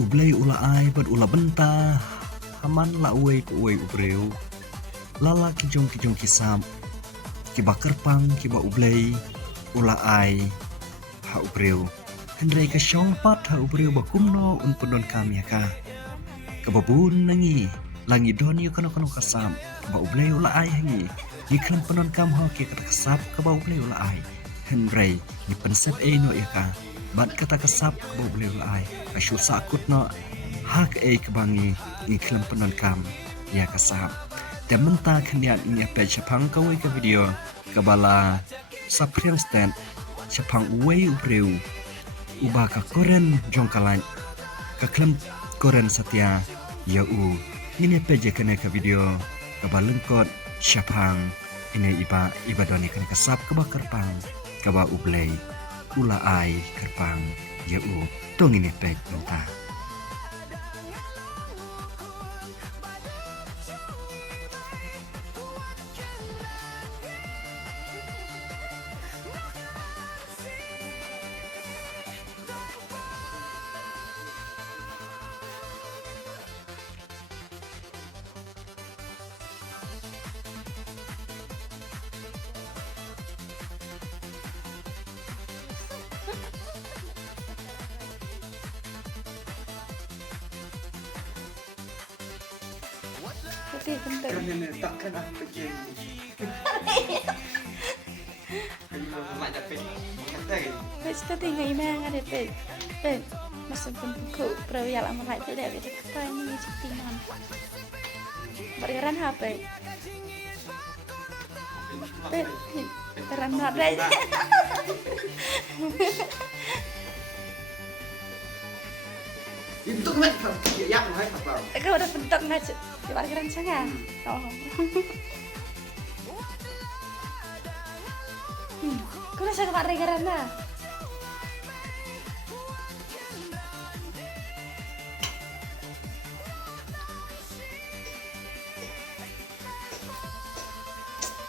Ublay ula ai bat ula benta haman la uwe ku uwe ubreu lala kijong kisam kiba kerpang kiba ublay ula ai ha ubreu hendrai ka syongpat ha ubreu bakumno un pendon kami ka kababun nangi langi don yu kono kasam kaba ublay ula ai hangi ni klan pendon kam ho ki kata kasap kaba ublay ula ai hendrai ni pensep no ya ka bat kata kasap kaba ublay ula ai asyu sakut no hak kebangi ni klan pendon kam ya kasap dan mentah kendian ini apa Jepang kawai ke video kabala sapriang stand Jepang uwe ubreu ubah ka koren jongkalan ka klem koren setia ya u ini apa je kena ke video kabalengkot Jepang ini iba doni kena kasap kaba kerpang kaba ublay ula ai kerpang ya u tong ini apa mentah. Oke, bentar. Kan takkan apa je. Mak dapat kata ke? Kita tinggal imang ada pet. Pet. Masa bentuk perwira lama lagi tidak ada kata ini ciptingan. Beriran HP. Pet. Beran ada. Itu kan yang hai apa? Kau udah bentuk aja. Di parkiran sana. Oh. Kau nasa ke parkiran na?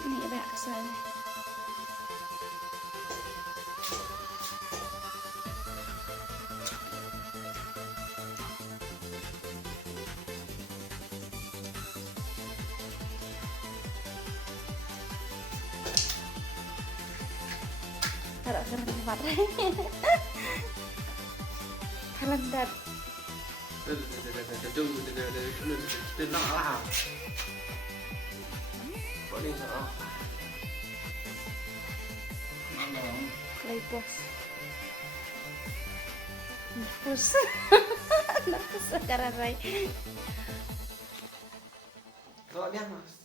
Ini banyak kesannya. Taruh ke tempat. Kalender. Dia nak lah. Boleh tak? Play pause. Pus. Nak sekarang Rai. Kalau dia mas.